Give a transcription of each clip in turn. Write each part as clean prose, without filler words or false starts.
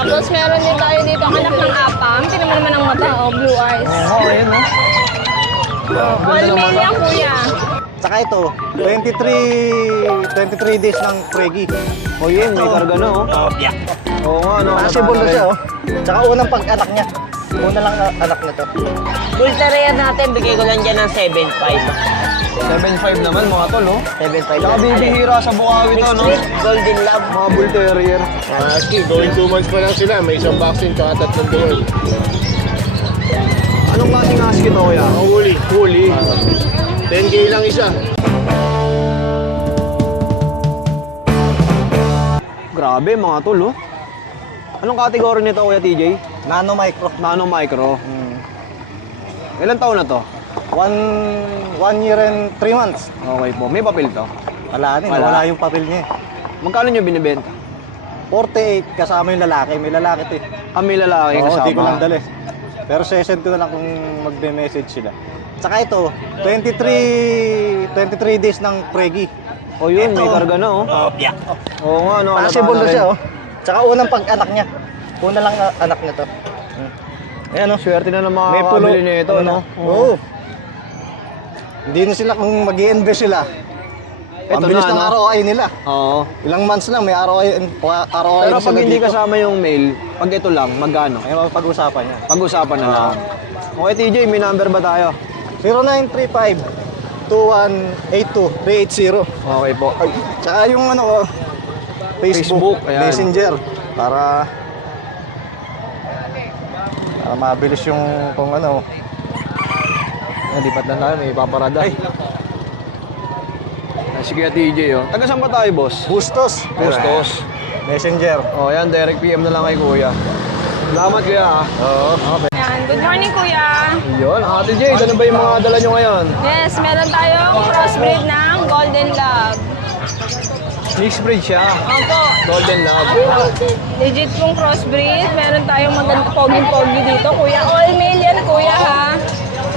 Tapos meron din tayo dito anak ng apam. Tingnan mo naman ang mata, oh, blue eyes. Oo, ayun oh. All male yan, kuya. Saka ito, 23 days ng Pregi. O yun, may karga na oh. Oo nga, ano. Possible na siya, oh. Tsaka unang pag-anak niya. Una lang anak na to. Full career natin, bigay ko lang dyan ng 7.5. 7.5 naman mga tol, oh. 7.5 Saka bibihira sa Bukawi to, no? Mixed Golden Lab. Mga bull terrier. Actually, going 2 months pa lang sila. May isang vaccine tsaka 3 duel. Anong klaseng husky to, kuya? Huli. Huli. 10K lang isa. Grabe mga tol, oh. Anong category nito, kuya TJ? Nano micro. Nano micro. Ilan taon na to? 1 year and 3 months. Okay po. May papel to? Wala na, Wala. wala yung papel niya. Magkano nyo binibenta? 48 kasama yung lalaki. May lalaki to eh. Kami lalaki Oo, kasama. di ko lang dali. Pero sesend ko na lang kung magbe-message sila. Tsaka ito, 23 days ng Pregi. O yun, may Ito. karga na, oh. Oo nga, no. Possible na rin. siya, oh. Tsaka unang pag-anak niya. Una lang anak niya to. Ayan, oh. Swerte na ng mga May pulo. kabili nito, no? Oo. Hindi na sila kung mag-i-invest sila. Ito Ang bilis na, ng no? ROI nila. Oo. Ilang months lang may ROI Pero na pag sila hindi dito. kasama yung mail, pag ito lang, magkano? Ay, pag-usapan niya. Pag-usapan na lang. Okay, TJ, may number ba tayo? 0935-2182-380. Okay po. Tsaka yung ano ko, Facebook, ayan. Messenger, para mabilis yung kung ano. Nalipat lang tayo, may paparada. Ay, sige TJ, oh. Taga saan ba tayo, boss? Bustos. Bustos. Messenger. Oh, yan, direct PM na lang kay kuya. Salamat kuya, ah. Oo. Yan. Good morning, kuya. Yun, Ate Jade, ano ba yung mga dala nyo ngayon? Yes, meron tayong crossbreed ng Golden Lab. Mixed breed siya. Opo. Golden Lab. Legit pong crossbreed. Meron tayong maganda pogi-pogi dito, kuya. All male yan, kuya, ha.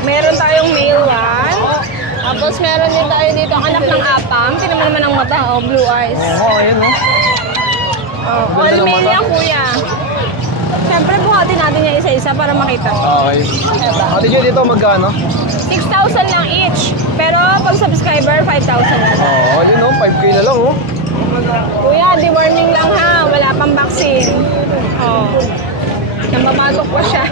Meron tayong male one. Tapos meron din tayo dito anak ng apam. Tingnan mo naman ang mata, oh, blue eyes. Oo, ayun, oh. Oh, all male yan, kuya. Siyempre, buhatin natin yung isa-isa para makita. Okay. Ate Jade, dito magkano? 6,000 lang each. Pero pag subscriber, 5,000 na lang. Oo, yun, oh. 5K na lang, oh. Kuya, deworming lang ha. Wala pang vaccine. Oh. Namamatok pa siya.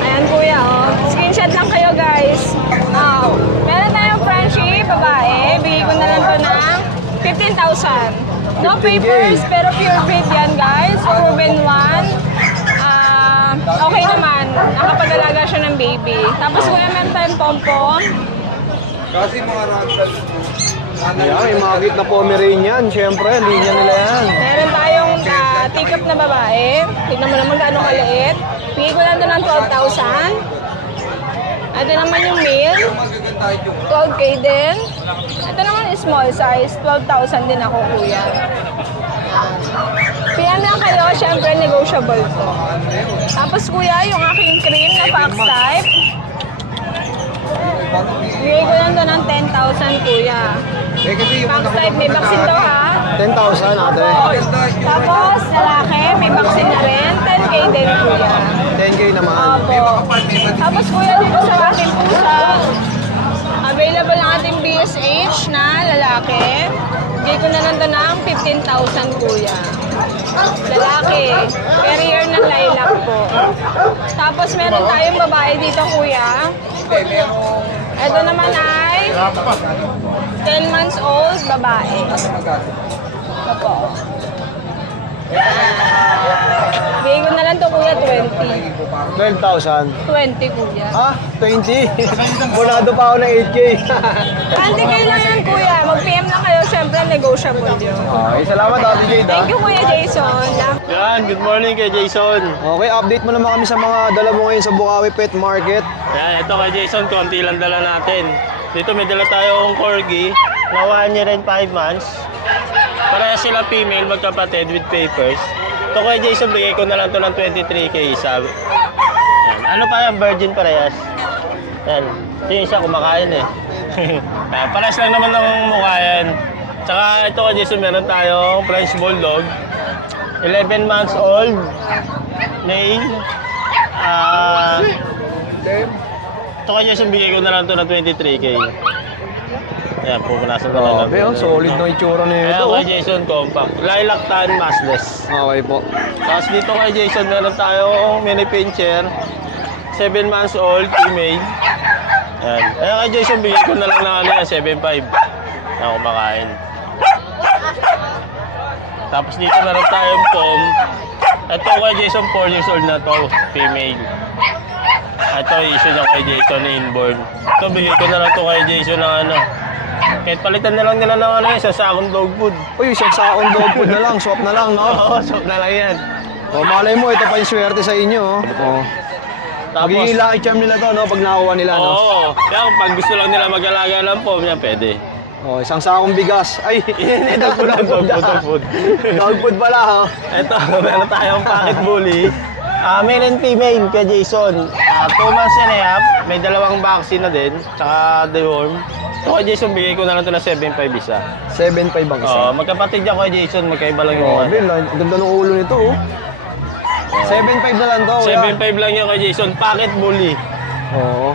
Ayan, kuya, oh. Screenshot lang kayo, guys. Oh. Meron tayong Frenchie, babae. Bigay ko na lang to ng 15,000. No 15K. papers, pero pure breed yan, guys. Proven one. Okay naman. Nakapag-alaga siya ng baby. Tapos, kuya, meron tayong pom-pom. Yan, may mga cute na Pomeranian. Siyempre, linya nila yan. Meron tayong teacup na babae. Tignan mo naman gaano kaliit. Bigay ko lang ito ng 12,000. Ito naman yung male. 12K din. Ito naman is small size. 12,000 din ako, kuya. PM lang kayo. Siyempre, negotiable to. Tapos, kuya, yung aking cream na fox type. Bigay ko lang ito ng 10,000, kuya. Fox type, may vaccine daw, ha? 10,000, ate. Tapos, lalaki, may vaccine na rin. 10K din, kuya. 10K naman. Opo. Tapos, kuya, dito sa ating pusa, available ang ating BSH na lalaki. Bigay ko na lang ito ng 15,000, kuya. Lalaki. Carrier ng lilac po. Tapos, meron tayong babae dito, kuya. Ito naman ay 10 months old, babae. Opo. Bigay ko na lang to, kuya, 20. 12,000. 20, kuya. Ah, 20. Bulado pa ako ng 8K. Ante kayo lang yan, kuya. Mag-PM lang kayo. Siyempre, negotiable yun. Okay, salamat Ate Jade, ah. Thank you, Kuya Jason. Yan, good morning kay Jason. Okay, update mo naman kami sa mga dala mo ngayon sa Bukawi Pet Market. Yan, ito kay Jason, konti lang dala natin. Dito may dala tayong corgi na 1 year and 5 months. Parehas sila female, magkapatid with papers. Ito kay Jason, bigay ko na lang to ng 23K isa. Yan. Ano pa yan? Virgin parehas. Yan. Ito yung isa kumakain eh. Parehas lang naman ng mukha yan. Tsaka ito kay Jason, meron tayong French Bulldog. 11 months old. Male. Ito kay Jason, bigay ko na lang ito na 23K. Ayan, pupunasan ko na lang. Grabe, oh, solid na itsura nito. Ayan, Oh. kay Jason, compact. Lilac tan, massless. Okay po. Tapos dito kay Jason, meron tayong mini pincher. 7 months old, female. Ayan. Ayan kay Jason, bigay ko na lang ng ano yan, 7.5. Ayan, kumakain. Tapos dito meron tayong pom. Ito kay Jason, 4 years old na to, female. Ito, issue na kay Jason na inborn. Ito, bigay ko na lang to kay Jason ng ano. Kahit palitan na lang nila ng ano yun, sa sakong dog food. Uy, isang saon dog food na lang, swap na lang, no? Oo, so na lang yan. O, malay mo, ito pa yung swerte sa inyo, oh. Oh. Tapos, Magiging lucky charm nila to, no? Pag nakuha nila, no? oo. Kaya pag gusto lang nila mag-alaga ng pom, yan pwede. Oh, isang sakong bigas. Ay, ito po na Dog food. Dog food pala, ha? Ito, meron tayong pocket bully. Male and female kay Jason. 2 months and a half. May dalawang vaccine na din. Tsaka deworm. Ito kay Jason, bigay ko na lang ito na 7.5 isa. 7.5 ang isa. Magkapatid yan kay Jason. Magkaiba lang yung Oh, ano. Bill, ang ganda ng ulo nito, oh. 7.5 na lang to, kuya. 7.5 lang yung kay Jason. Pocket bully. Oo.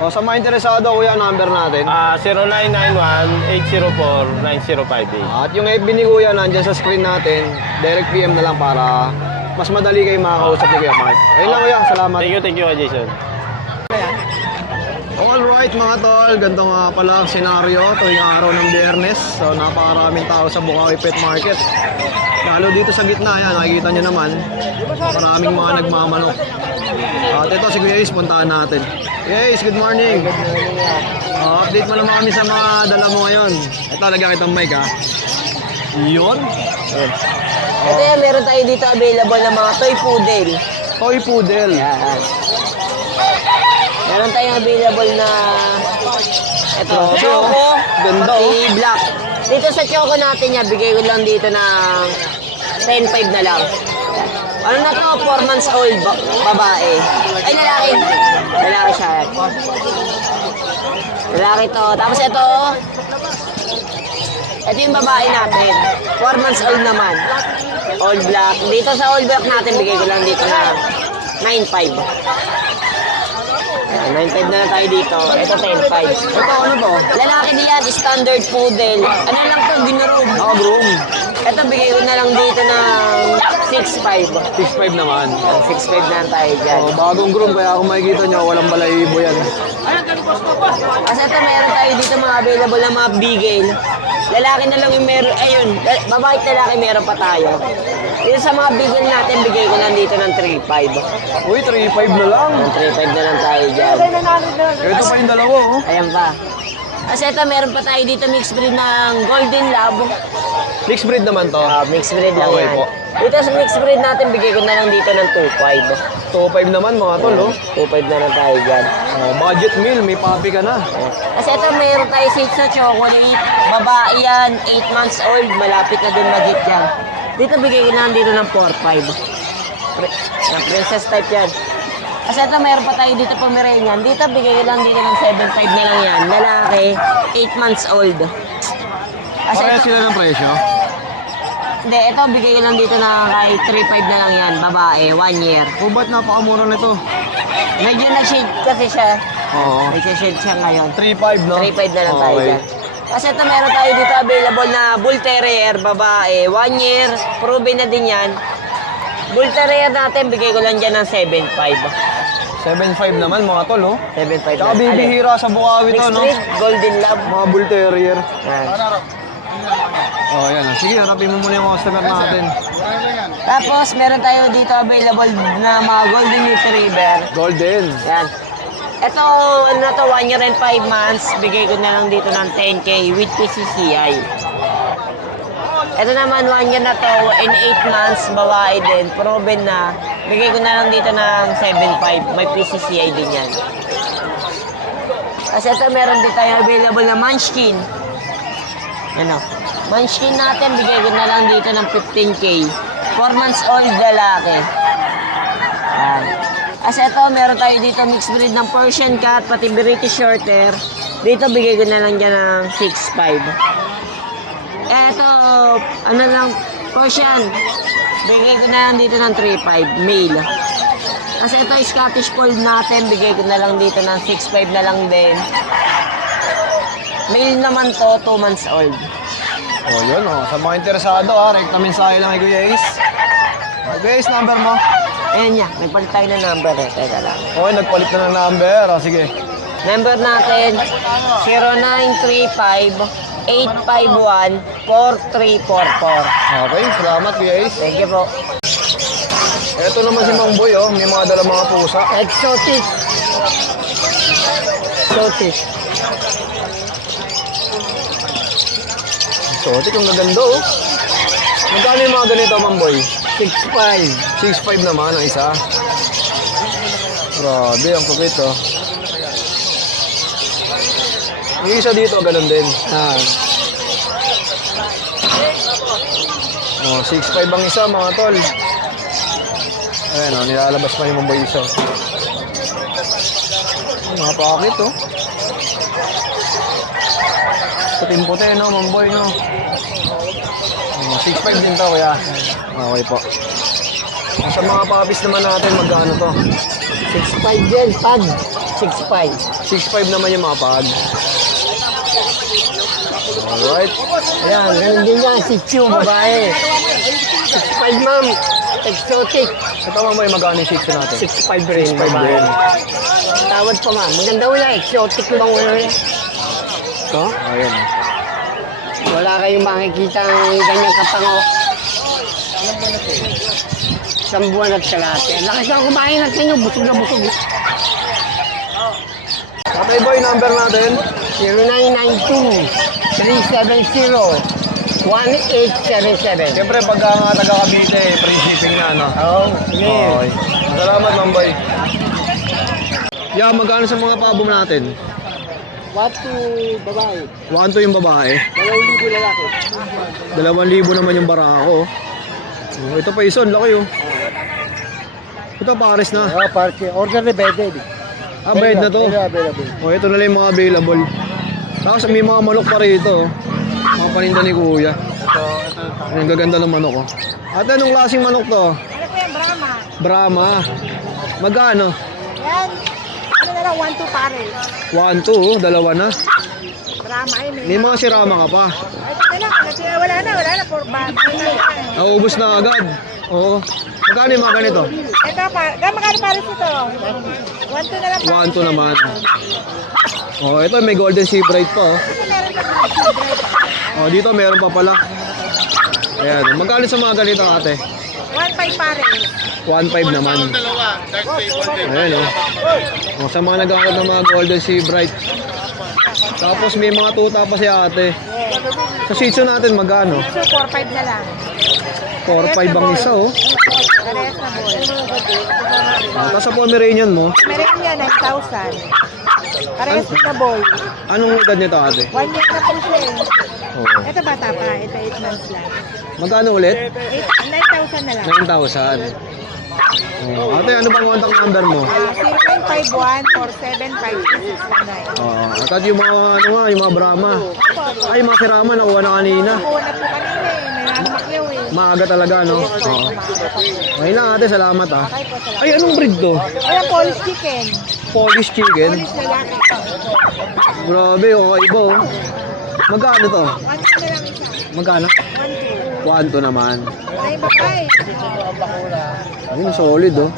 O, sa mga interesado, kuya, number natin. 0991-804-9058. At yung FB ni kuya, nandyan sa screen natin. Direct PM na lang para mas madali kayo makakausap ni Kuya Mark. Ayun lang, kuya. Salamat. Thank you kay Jason. Alright mga tol, ganito nga pala ang senaryo tuwing araw ng Biyernes. So napakaraming tao sa Bukawi Pet Market. Lalo dito sa gitna, yan, nakikita nyo naman. Maraming mga nagmamanok. At ito si Kuya Ace, puntahan natin. Kuya Ace, good morning. Update mo naman kami sa mga dala mo ngayon. Ito, lagyan kitang mic, ha. Yun. Ito yan, meron tayo dito available na mga toy poodle. Toy Poodle. Yan. Meron tayong available na ito, Grabe, choco, oh. Ganda, pati oh. black. Dito sa choco natin yan, bigay ko lang dito ng 10.5 na lang. Ano na to? 4 months old, babae. Ay, lalaki. Lalaki siya. Lalaki to. Tapos ito yung babae natin. 4 months old naman. All black. Dito sa all black natin, bigay ko lang dito na 9.5. 9.5 na lang tayo dito. Ito 10.5. Ito, ano to? Lalaki diyan, standard poodle. Ano lang to, ginroom. Groom. Ito, bigay ko na lang dito ng 6.5. 6.5 naman. 6.5 na lang tayo dyan. Oh, bagong groom, kaya kung makikita nyo, walang balahibo yan. Kasi ito, meron tayo dito mga available na mga bigel. Lalaki na lang yung meron, ayun, babae at lalaki meron pa tayo. Dito sa mga bigel natin, bigay ko lang dito ng 3.5. Uy, 3.5 na lang. Ng 3.5 na lang tayo dyan. Ito pa yung dalawa, oh. Ayan pa. Kasi ito, meron pa tayo dito mixed breed ng Golden Lab. Mixed breed naman to. Mixed breed lang Okay yan. po. Dito sa mixed breed natin, bigay ko na lang dito ng 2.5. 2.5 naman, mga tol, oh. 2.5 na lang tayo dyan. Oh, budget meal, may papi ka na. Kasi ito, meron tayo seats na chocolate. Babae yan, 8 months old. Malapit na din mag-hit yan. Dito, bigay ko na lang dito ng 4.5. Princess type yan. Kasi ito, meron pa tayo dito Pomeranian. Dito, bigay ko lang dito ng 7.5 na lang yan. Lalaki, 8 months old. Kasi Parehas ito, sila ng presyo. hindi, ito, bigay ko lang dito na kahit 3.5 na lang yan. Babae, 1 year. Oh, ba't napakamura nito? Medyo na-shade kasi siya. Oo. Nag-shade siya ngayon. 3.5, no? 3.5 na lang tayo Okay. dyan. Kasi ito meron tayo dito available na Bull Terrier, babae, 1 year, proven na din yan. Bull Terrier natin, bigay ko lang dyan ng 7.5. 7.5 naman, mga tol, oh. 7.5 Tsaka na. bibihira sa Bukawi to, Mixed no? breed, Golden Lab. Mga Bull Terrier. Yan. Oh, yan. Sige, harapin mo muna yung customer natin. Tapos meron tayo dito available na mga Golden Retriever. Golden. Yan. Ito, ano na to, 1 year and 5 months, bigay ko na lang dito ng 10K with PCCI. Ito naman, 1 year na to, in 8 months, babae din, proven na, bigay ko na lang dito ng 7.5, may PCCI din yan. Kasi ito, meron din tayo available na Munchkin. Ano? Munchkin natin, bigay ko na lang dito ng 15K. 4 months old, lalaki. Yan. Kasi ito, meron tayo dito mixed breed ng Persian Cat, pati British Shorthair. Dito, bigay ko na lang dyan ng 6.5. Ito, ano lang, Persian. Bigay ko na lang dito ng 3.5, male. Kasi ito Scottish Fold natin, bigay ko na lang dito ng 6.5 na lang din. Male naman to, 2 months old. Oh, yun oh. Sa mga interesado ha, rekta mensahe lang kay Kuya Ace. Kuya Ace, number mo? Ayan niya, nagpalit tayo ng number eh. Teka lang. Okay, nagpalit na ng number. Oh, sige. Number natin, 0935-851-4344. Okay, salamat Kuya Ace. Thank you po. Ito naman si Mang Boy, oh. May mga dala mga pusa. Exotic. Exotic. Exotic, ang gaganda, oh. Magkano yung mga ganito, Mang Boy? 6.5. 6.5 naman ang isa. Grabe, ang kupit, oh. Yung isa dito, ganun din. Oh, 6.5 ang isa, mga tol. Ayan, oh, nilalabas pa ni Mang Boy isa. Mga pakit, oh. Puting-puti, no, Mang Boy, no. 6.5 din to, kuya. Okay po. Sa mga papis naman natin, magkano to? 6.5 din, pag. 6.5. 6.5 naman yung mga pag. Alright. Ayan, ganun din yan. Si Chu, babae. 6.5 ma'am. Exotic. Ito mamay, magkano yung 6 natin? 6.5 rin. 6.5 din. Tawad pa ma'am. Maganda wala. Exotic lang wala. Ito? Ayan. Wala kayong makikita ng ganyang kapango. Isang buwan at kalate. Lakas na kumain natin yung busog na busog. Tatay boy, number natin? 0992-370-1877. Siyempre, pagka nga taga-Cavite, free shipping na, no? Oo, sige. Okay. Salamat, Mambay. Yeah, magkano sa mga pabo natin? 1 babae. 1 yung babae. 2,000 lalaki. 2,000 naman yung barako. Oh, ito pa ison, laki oh. Ito pares na. Party. Order ni Bede. Ah, bayad na to. Available. Oh, ito na lang yung mga available. Tapos may mga manok pa rito. Oh. Mga paninda ni Kuya. Ang gaganda ng manok oh. Ate, anong klaseng manok to? Ano po yung Brahma? Brahma. Magkano? Yan. Ano na lang, 1-2 pare. 1, 2, oh, dalawa na. Brahma ay May mga sirama ka pa. Ay, ito na lang. Wala na. For bad. Naubos na agad. Oo. Magkano yung mga ganito? Ito pa. Magkano pares ito? 1-2 na lang. 1, 2 naman. Oh, ito may golden sea bright pa oh. Ito meron pa pa. Oh, dito meron pa pala. Ayan, magkano sa mga ganito ate? 1-5 pare. 1.5 naman. Ayan oh. Oh, sa mga nag-aakot ng mga golden sea bright. Tapos may mga tuta pa si ate. Sa shih tzu natin magkano? So, 4-5 na lang. 4.5 ang isa oh. Parehas na boy. Tapos sa Pomeranian mo, Meron yan, 9,000. Parehas na boy. anong edad nito ate? 1 year na po siya eh. Oh. Ito bata pa. Ito 8 months lang. Magkano ulit? 9,000 na lang. 9,000. Oh, ate, ano bang contact number mo? 0951-475-2619. Oo. At yung mga ano nga, yung mga Brahma. Ay, mga sirama nakuha na kanina. Nakuha na po kanina eh. May namakyaw eh. Maaga talaga, no? Oo. Okay lang ate, salamat ah. Okay po, salamat. Ay, anong breed to? Ayan, Polish chicken. Polish chicken? Polish lalaki. Grabe, okay ba oh. Magkano to? 1-2 na lang isa. Magkano? 1-2. 1 naman. Ay, babae. Ayun, solid oh.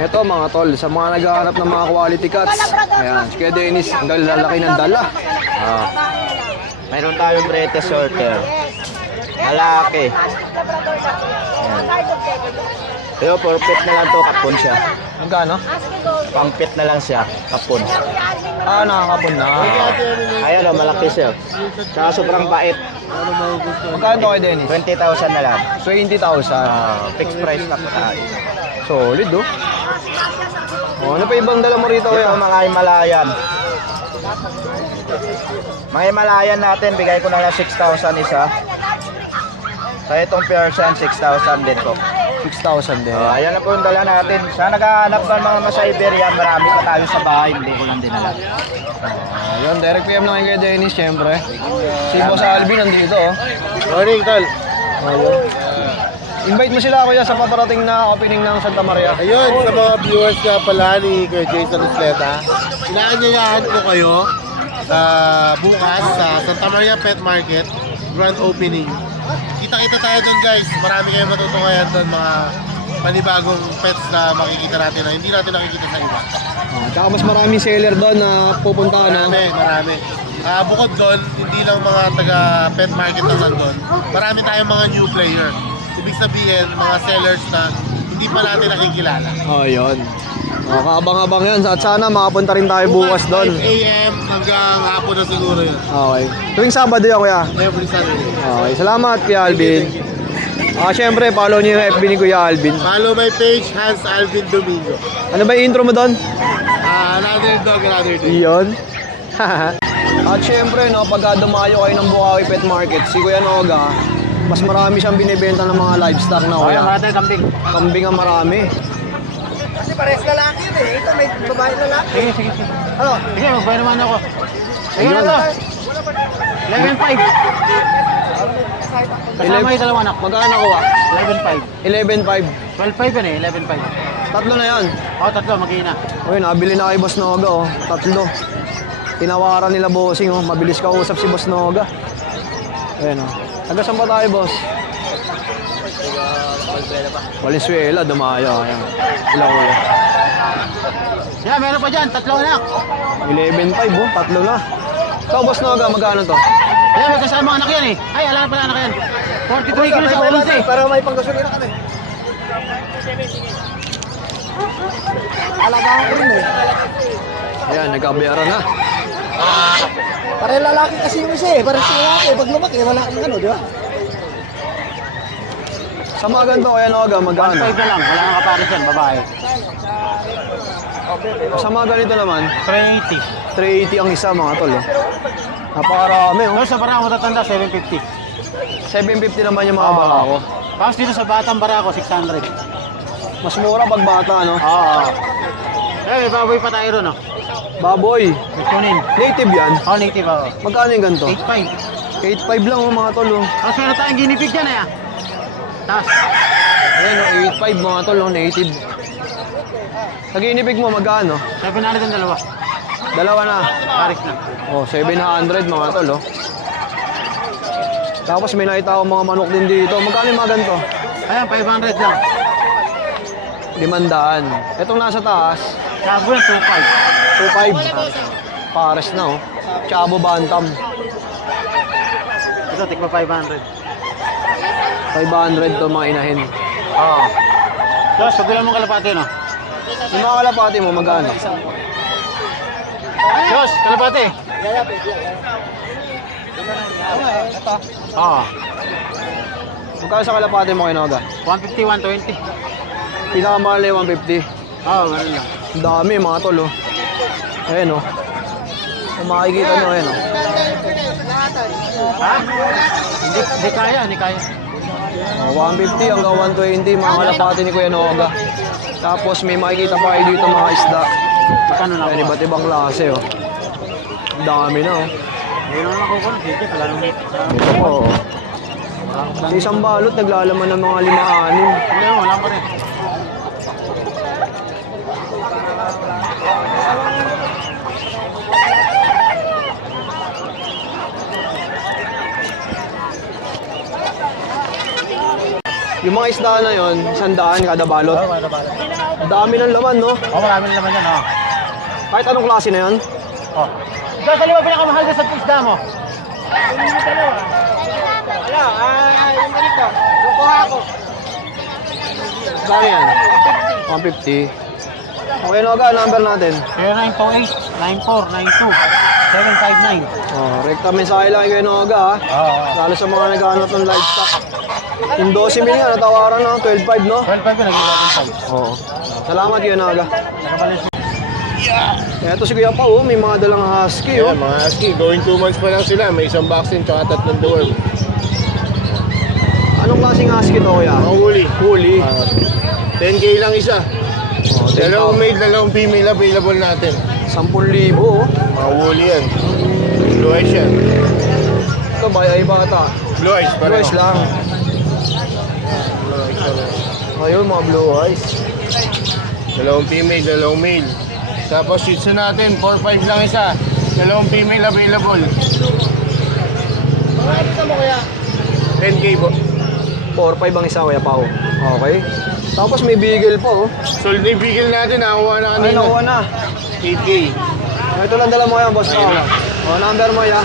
Ito mga tol, sa mga naghahanap ng mga quality cuts. Ayan, si Kuya Dennis, ang lalaki ng dala. Ah. Mayroon tayong British Shorter. Malaki. Pero perfect na lang to, kapon siya. Magkano? Pampit na lang siya, kapon. Ah, nakakapon na. Ayan o, malaki siya. Saka sobrang bait. Magkano to kay Dennis? 20,000 na lang. 20,000. Fixed price na po tayo. Solid oh. Oh, ano pa ibang dala mo rito Ito kuya? mga Himalayan. Mga Himalayan natin, bigay ko na lang 6,000 isa. Sa itong Persian, 6,000 din po. 6,000 din. Ayan na po yung dala natin. Sa naghahanap ng mga Siberian, marami pa tayo sa bahay, hindi ko yung dinala. Ayun, direct PM lang kay Dennis, syempre. Si Boss Alvin nandito oh. Morning, Tol. Ayun. Invite mo sila kuya sa paparating na opening ng Santa Maria. Ayun, sa mga viewers nga pala ni Kuya Jason Usleta, inaanyayahan ko kayo bukas sa Santa Maria Pet Market, grand opening. Kita-kita tayo doon guys, marami kayong matutukayan doon, mga panibagong pets na makikita natin na hindi natin nakikita sa iba. Tsaka mas maraming seller doon na pupuntahan. Marami. Bukod doon, hindi lang mga taga pet market na nandun, marami tayong mga new player. Ibig sabihin, mga sellers na hindi pa natin nakikilala. Oh, yun. Kaabang-abang yan. At sana makapunta rin tayo bukas doon. 5 a.m. hanggang hapon na siguro yun. Okay. Tuwing Sabado yan, kuya. Every Saturday. Okay. Salamat, Kuya Alvin. Siyempre, follow niyo yung FB ni Kuya Alvin. Follow my page, Hans Alvin Domingo. Ano ba yung intro mo doon? Another dog, another day. Yun. At syempre, no, pagka dumayo kayo ng Bukawi Pet Market, si Kuya Noga, mas marami siyang binibenta ng mga livestock na kuya. kambing. Kambing ang marami. Kasi pares lalaki yun eh. Ito may babae lalaki. Sige. Ano? Sige, magbay naman ako. Sige Ayun. na to. 11.5. Kasama yung dalawa anak. Magkano nakuha? 11.5. 11.5. 12.5 yan eh, 11.5. Tatlo na yan. Tatlo, mag-iina. Uy, nabili na kay Boss Noga, oh. Tatlo. Tinawaran nila bossing, oh. Mabilis kausap si Boss Noga. Ayan, oh. Taga saan ba tayo, boss? Valenzuela, dumayo. Ayan. Sila, kuya. Yeah, meron pa dyan, tatlo anak. 11.5, oh. Tatlo na. Ikaw, Boss Noga, magkano to? Ayan, magkasama anak yan eh. Ay, alam pala anak yan. 43 kilos sa 11. Para may panggasolina kami. Alagaan ko rin eh. Ayan, nagkabayaran na. Pare lalaki kasi yung isa eh. Pare lalaki. Pag lumaki, lalaki ano, di ba? Sa mga ganito, Kuya Noga, magkano? 1.5 na lang, wala nang kapares yan, babae. Sa mga ganito naman, 380. 380 ang isa, mga tol, oh. Napakarami, oh. Tapos sa barako matatanda, 750. 750 naman yung mga barako. Tapos dito sa batang barako, 600. Mas mura pag bata, no? Oo. Eh, may baboy pa tayo ron, oh. Baboy, Kunin. native yan. Oh, native ako. Magkano yung ganito? 8.5. 8.5 lang, oh, mga tol, oh. Tapos meron tayong ginipig dyan, eh. Tapos, Ayan, oh, 8.5 mga tol, oh, native. Sa ginipig mo, magkano? 700 ang dalawa. Dalawa na. Paris na. Oh, 700 mga tol, oh. Tapos may nakita akong mga manok din dito. Magkano yung mga ganito? Ayan, 500 lang. 500. Itong nasa taas, Chabo yan, 2.5. 2.5. Pares na, oh. Chabo Bantam. Ito, tikma 500. 500 to mga inahin. Oo. Tapos, pagbilang mong kalapati, no? Yung mga kalapati mo, magkano? Tapos, kalapati. Oo. Magkano sa kalapati mo, Kinoga? 150, 120. Pinakamahal na yung 150. Oo, ganun lang. Ang dami, mga tol, oh. Ayan, oh. Kung makikita nyo, ayan, oh. Ha? Hindi kaya, hindi kaya. 150 hanggang 120, mga kalapati ni Kuya Noga. Tapos may makikita pa kayo dito mga isda. Magkano na Ayan, ako? iba't ibang klase, oh. Ang dami na, oh. Hindi naman ako kung sige, wala naman. Ito po, oh. Sa isang balot, naglalaman ng mga 5-6. Hindi naman, wala pa rin. Yung mga isda na yon, 100 kada balot. Ang dami ng laman, no? Oo, marami na naman yan, oo. Kahit anong klase na yon. Oh. Ikaw, sali ba pinakamahal doon sa isda mo? Yung ganito. Kukuha ako. Kaya yan? 150. Okay, Noga, number natin. 0928-9492-759. Oh, rekta mensahe lang kay Noga, ha? Oo. Lalo sa mga naghahanap ng livestock. Yung 12 mil nga, natawaran na, 12.5, no? 12.5 ko, nag-11.5. Oo. Salamat, Kuya Noga. Nakabalis. Eto si Kuya pa, oh, may mga dalang husky, oh. Ayan, mga husky, going 2 months pa lang sila. May isang vaccine tsaka 3 dorm. Anong klaseng husky to, Kuya? Mga huli. Huli. 10K lang isa. Oh, Dalawang male, dalawang female available natin. 10,000, oh. Mga huli yan. Blue eyes yan. Ito ba, ay bata? Blue eyes, Blue eyes lang. Ayun, mga blue eyes. Dalawang female, dalawang male. Tapos shih tzu natin, 4-5 lang isa. Dalawang female available. 10K po. 4-5 ang isa, Kuya Pao. Okay. Tapos may beagle po, oh. Sold na yung bigil natin, nakuha na Ay, kanina. nakuha na. 8K. Ito lang dala mo yan, boss Pao. Ayun lang. O, number mo yan.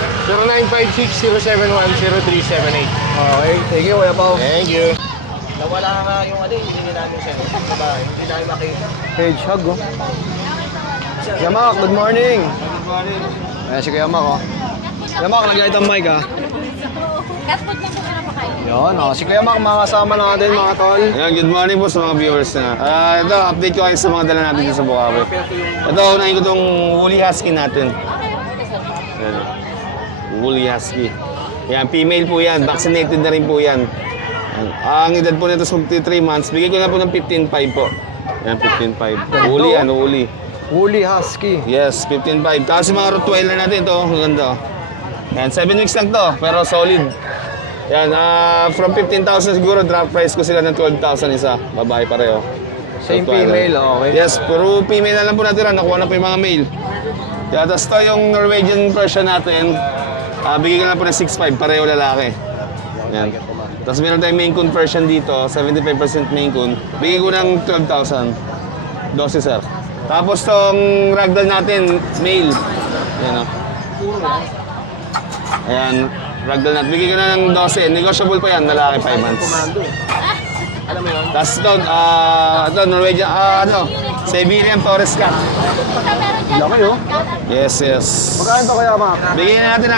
0956-071-0378. Okay, thank you, Kuya Pao. Thank you. Nawala nga yung hindi namin siya. Diba? Hindi namin makita. Hedgehog, oh. Kuya Mac, good morning. Good morning. Ayan si Kuya Mac, oh. Kuya Mac, lagay itong mic, ha. Yan, oh. Si Kuya Mac, mga kasama natin, mga tol. Ayan, good morning po sa mga viewers na. Ito, update ko kayo sa mga dala natin dito sa Bukawi. Ito, unahin ko itong woolly husky natin. Ayan. Woolly husky. Yan, female po yan. Vaccinated na rin po yan. Ayan. Ang edad po nito is 53 months. Bigay ko na po ng 15.5 po. Yan, 15.5. Woolly yan, woolly. Woolly Husky. Yes, 15.5. Tapos yung mga Rottweiler natin ito, ang ganda. Yan, 7 weeks lang to, pero solid. Yan, from 15,000 siguro, drop price ko sila ng 12,000 isa. Babae pareho. Same Rottweiler. female, okay. Yes, pero female na lang po natin, nakuha na po yung mga male. Kaya tapos to yung Norwegian Persian natin, bigay ko na po ng 6.5, pareho lalaki. Yan. Tapos meron tayong Maine Coon Persian dito, 75% Maine Coon. Bigay ko ng 12,000. 12, sir. Tapos tong ragdoll natin, male. Ayan o. Ayan, ragdoll natin. Bigay ko na ng 12. Negotiable pa yan, lalaki 5 months. Tapos ito, ito, Norwegian, Siberian Forest Cat. Laki, oh. Yes, yes. Magkano to, Kuya Mac? Bigyan natin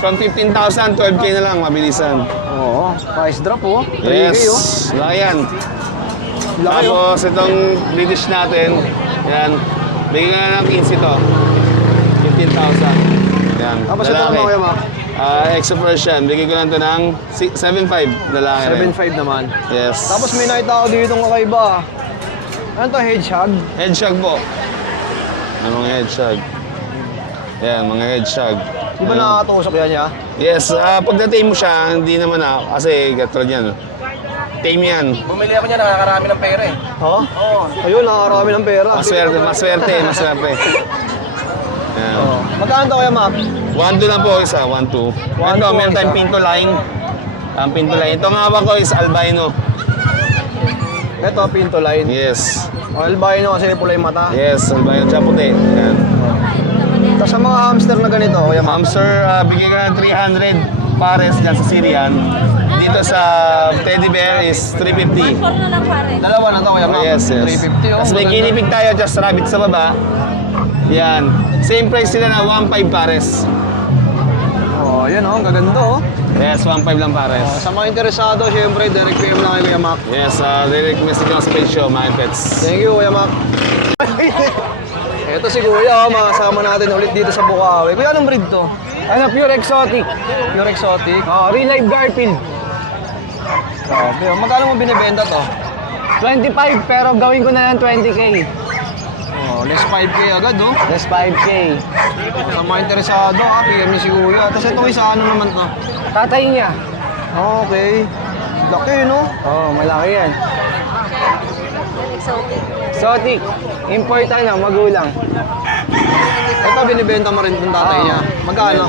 from 15,000, 12K na lang, mabilisan. Oo, price drop, oh. 3K, Yes, oh. laki yan. Laki, oh. Tapos itong British natin, yan, bigyan na ng 15 to. 15,000. Yan, Tapos ito naman, Kuya Mac? Exo Persian, bigyan ko lang to ng 7.5, lalaki rin. 7.5 naman. Yes. Tapos may nakita ako dito ng kakaiba. Ano to, hedgehog? Hedgehog po. Ano mga hedgehog? Yan, mga hedgehog. Di ba Ayan. nakakatusok yan niya? Yes, pag na-tame mo siya, hindi naman kasi katulad yan. Tame yan. Bumili ako niya, nakakarami ng pera eh. Ha? Oo. Ayun, nakakarami ng pera. Maswerte, maswerte, maswerte. Ayan. Oo. Magkano to, Kuya Mac? 1-2 lang po isa, 1-2. Ito, meron tayong pinto line. Ang pinto line. Ito nga hawak ko is albino. Ito, pinto line. Yes. Albino kasi pula yung mata. Yes, albino tsaka puti. Ayan. Tapos sa mga hamster na ganito, Kuya Mac. Hamster, bigay ka ng 300 pares dyan sa Syrian. Dito sa teddy bear is 350. Dalawa na to, Kuya Mac. Yes, yes. 350, oh. Tapos may Maganda. guinea pig tayo, just rabbit sa baba. Yan. Same price sila na 1.5 pares. Oh, yan oh, ang gaganda oh. Yes, 1.5 lang pares. Sa mga interesado, syempre, direct PM lang kay Kuya Mac. Yes, direct message lang sa page show, mga pets. Thank you, Kuya Mac. Ito si Kuya, oh, makasama natin ulit dito sa Bukawi. Kuya, anong breed to? Ano, pure exotic. Pure exotic. Oh, real life Garfield. Grabe, oh. Magkano mo binibenta to? 25 pero gawin ko na lang 20K. Oh, less 5K agad, oh. That's 5K. Sa mga interesado, PM niya si Kuya. Tapos ito isa, ano naman to? Tatay niya. Okay. Laki, no? Oh, malaki yan. Exotic. Import magulang. Ito, binibenta mo rin itong tatay niya. Magkano?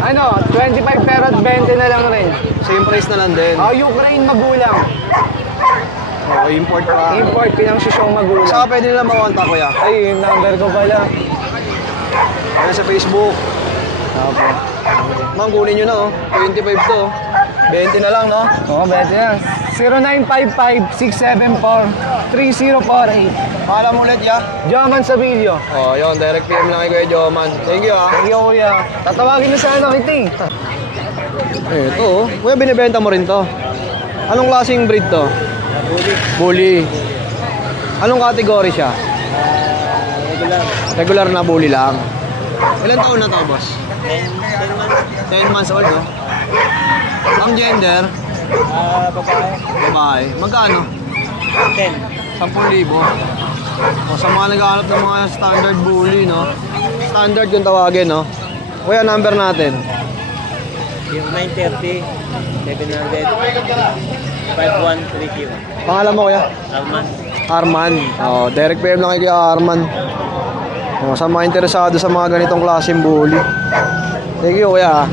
Ano, 25 pero 20 na lang rin. Same price na lang din. Oh, Ukraine magulang. Oh, import pa. Import, pinangsusyong magulang. Saka pwede nila makontak, Kuya. Ay, yung number ko pala. Kaya sa Facebook. Opo. Ma'am, kunin nyo na, oh. 25 to, oh. 20 na lang, no? Oo, bete yan. 0955-674-3048. Paalam ulit, ya. Joman sa video. Oh, yun. Direct PM lang kay Kuya Joman. Thank you, ah. Thank you, kuya. Tatawagin na sana kita eh. Ito, oh. Kuya, binibenta mo rin to. Anong klaseng breed to? Bully. Anong category siya? Regular. Regular na bully lang. Ilan taon na to, boss? 10 months old, oh. Ang gender? Babae. Babae. Magkano? 10. 10,000. O sa mga naghahanap ng mga standard bully, no? Standard yung tawagin, no? Kuya, number natin. Yung 930, 700. 5130. Pangalan mo kuya? Alman. Arman. Oh, direct pair lang kay Kuya Arman. Oh, sa mga interesado sa mga ganitong klaseng bully. Thank you kuya.